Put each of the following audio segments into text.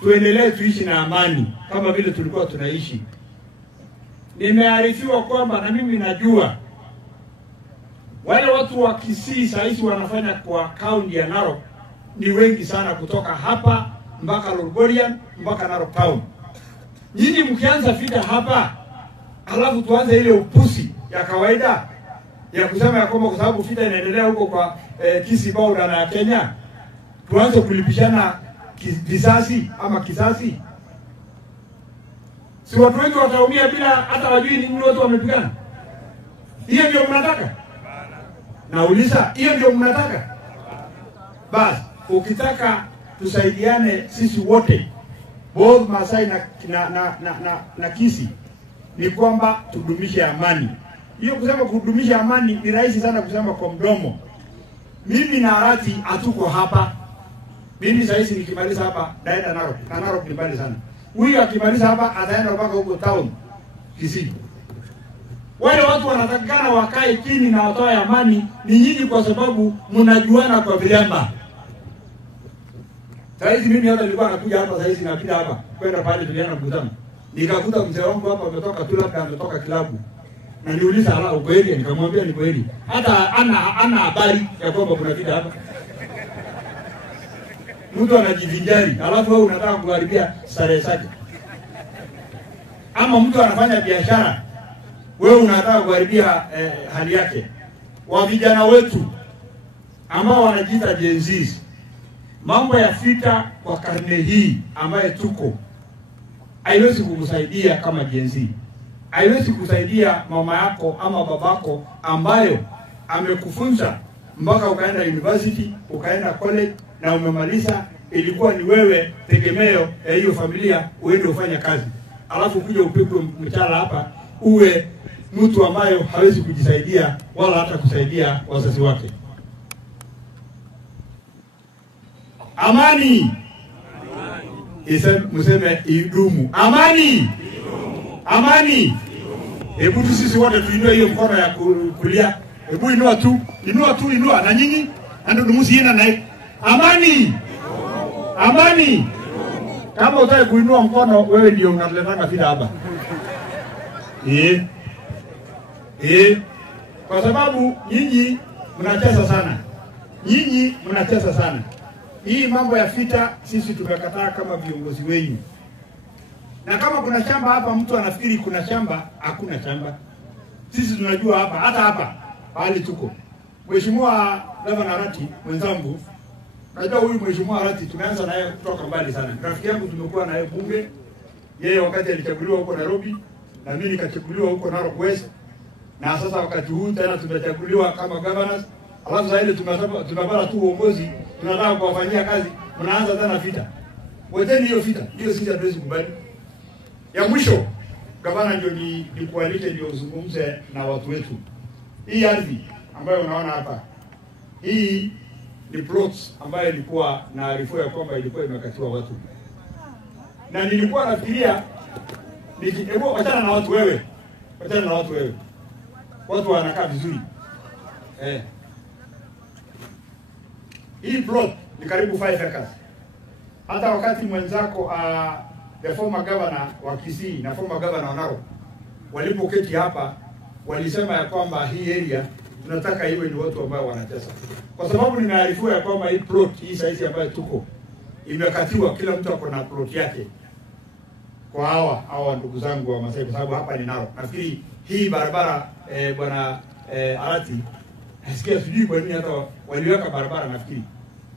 tuendelee tuishi na amani kama vile tulikuwa tunaishi. Nimearifiwa kwamba, na mimi najua wale watu wa Kisii saizi wanafanya kwa kaunti ya Narok ni wengi sana, kutoka hapa mpaka Logorian mpaka Narok Town. Nyinyi mkianza vita hapa, alafu tuanze ile upusi ya kawaida ya kusema ya kwamba kwa sababu vita inaendelea huko kwa Kisii Boda na Kenya, tuanze kulipishana visasi ama kisasi, si watu wengi wataumia bila hata wajui ni watu wamepigana? Hiyo ndio mnataka? Nauliza, hiyo ndio mnataka? Basi ukitaka tusaidiane sisi wote, both Masai na Kisii, ni kwamba tudumishe amani. Hiyo kusema kudumisha amani ni rahisi sana kusema kwa mdomo. Mimi na Arati hatuko hapa. Mimi sasa nikimaliza hapa naenda Narok. Na Narok ni mbali sana. Huyu akimaliza hapa ataenda mpaka huko town Kisii. Wale watu wanatakikana wakae chini na watoe amani ni nyinyi, kwa sababu mnajuana kwa vilamba. Sasa mimi hata nilikuwa nakuja hapa sasa napita hapa kwenda pale tuliana mkutano. Nikakuta mzee wangu hapa ametoka tu, labda ametoka kilabu. Na niuliza ala ukweli, nikamwambia ni kweli. Hata ana habari ya kwamba kuna vita hapa. Mtu anajivinjari, alafu wewe unataka kuharibia starehe zake. Ama mtu anafanya biashara, wewe unataka kuharibia hali yake. Wa vijana wetu ambao wanajiita Gen Z, mambo ya vita kwa karne hii ambaye tuko haiwezi kukusaidia kama Gen Z. Haiwezi kusaidia mama yako ama babako ambayo amekufunza mpaka ukaenda university, ukaenda college na umemaliza, ilikuwa ni wewe tegemeo ya hiyo familia uende ufanye kazi. Alafu kuja upigwe mchana hapa uwe mtu ambayo hawezi kujisaidia wala hata kusaidia wazazi wake. Amani. Museme idumu. Amani. Amani. Hebu sisi wote tuinue hiyo mkono ya kulia. Hebu inua tu, inua na nyinyi ndio msienda naye. Amani. Amani. Kama utaki kuinua mkono, wewe ndio unaletanga vita hapa. Kwa sababu nyinyi mnacheza sana. Nyinyi mnacheza sana. Hii mambo ya vita sisi tumekataa kama viongozi wenu. Na kama kuna shamba hapa, mtu anafikiri kuna shamba, hakuna shamba. Sisi tunajua hapa, hata hapa pale tuko. Mheshimiwa Gavana Arati mwenzangu, najua huyu Mheshimiwa Arati tumeanza naye kutoka mbali sana. Rafiki yangu, tumekuwa naye bunge. Yeye wakati alichaguliwa huko Nairobi, na mimi nikachaguliwa huko Narok West. Na sasa wakati huu tena tumechaguliwa kama governors. Alafu sasa ile tunapata tu uongozi, tunataka kuwafanyia kazi, mnaanza tena vita. Weteni hiyo vita. Hiyo sisi hatuwezi kubali. Ya mwisho, gavana, ndio ni kualike ndio uzungumze na watu wetu. Hii ardhi ambayo unaona hapa, hii ni plots ambayo ilikuwa na arifu ya kwamba ilikuwa imekatiwa watu. Na nilikuwa nafikiria hebu wachana na watu wewe. Wachana na watu wewe. Watu wanakaa vizuri. Hii plot ni karibu 5 acres. Hata wakati mwenzako the former governor wa Kisii na former governor wa Narok walipoketi hapa, walisema ya kwamba hii area tunataka iwe ni watu ambao wanacheza. Kwa sababu ninaarifu ya kwamba hii plot hii size ambayo tuko imekatiwa, kila mtu ako na plot yake. Kwa hawa ndugu zangu wa Masai, kwa sababu hapa ni Narok. Nafikiri hii barabara bwana Arati, nasikia sijui kwa nini hata waliweka barabara, nafikiri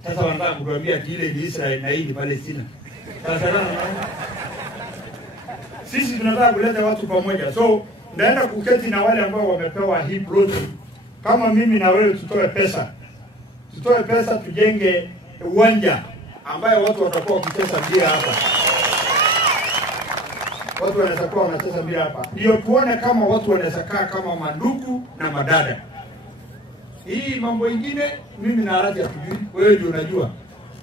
sasa wanataka kutuambia kile ni Israel na hii ni Palestina. Sasa sisi tunataka kuleta watu pamoja. So naenda kuketi na wale ambao wamepewa hii plot. Kama mimi na wewe tutoe pesa. Tutoe pesa tujenge uwanja ambayo watu watakuwa wakicheza mpira hapa. Watu wanaweza kuwa wanacheza mpira hapa. Ndio tuone kama watu wanaweza kaa kama mandugu na madada. Hii mambo ingine mimi na Arati hatujui, wewe ndio unajua.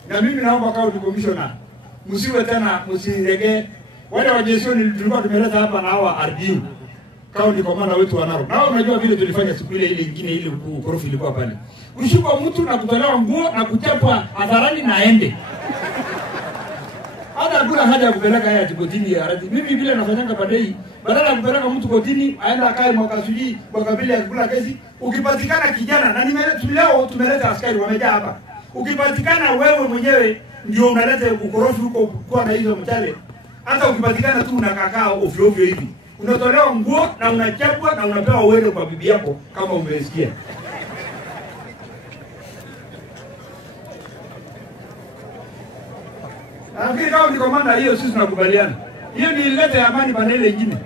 Na mimi naomba county commissioner, msiwe tena msiregee wale wajeshi tulikuwa tumeleta hapa na hawa RDU. County commander wetu wa Narok. Na unajua vile tulifanya siku ile nyingine ile ukorofi ilikuwa pale. Kushikwa mtu na kutolewa nguo na kuchapwa hadharani na aende. Hata hakuna haja ya kupeleka haya kotini ya ardhi. Mimi vile nafanyanga badai, badala ya kupeleka mtu kotini aenda akae mwaka sijui mwaka mbili akikula kesi, ukipatikana kijana na leo tumeleta askari wamejaa hapa. Ukipatikana wewe mwenyewe ndio unaleta ukorofi huko kwa na hizo mchale. Hata ukipatikana tu unakaa ovyo ovyo hivi. Unatolewa nguo na unachapwa na unapewa uende kwa bibi yako kama umesikia. Lakini kama ni komanda hiyo sisi tunakubaliana. Hiyo ni ilete amani panele nyingine.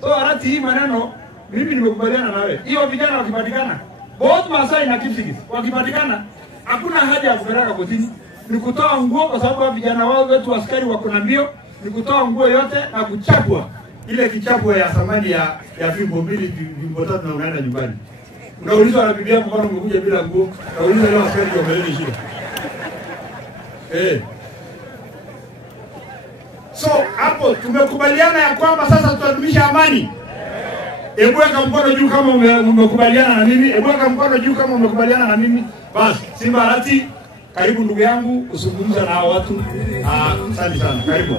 So arati hii maneno mimi nimekubaliana na wewe. Hiyo vijana wakipatikana, both Masai na Kipsigis wakipatikana, hakuna haja ya kupeleka kotini. Ni kutoa nguo kwa sababu vijana wao wetu askari wako na mbio, ni kutoa nguo yote na kuchapwa. Ile kichapo ya samani ya fimbo mbili fimbo tatu na unaenda nyumbani. Unaulizwa na bibi yako kama umekuja bila nguo, unauliza leo askari wameleni shida. So hapo tumekubaliana ya kwamba sasa tutadumisha amani. Hebu weka mkono juu kama umekubaliana na mimi. Hebu weka mkono juu kama umekubaliana na mimi. Basi, Simba Arati, karibu ndugu yangu usungumza na hao watu. Asante sana. Karibu.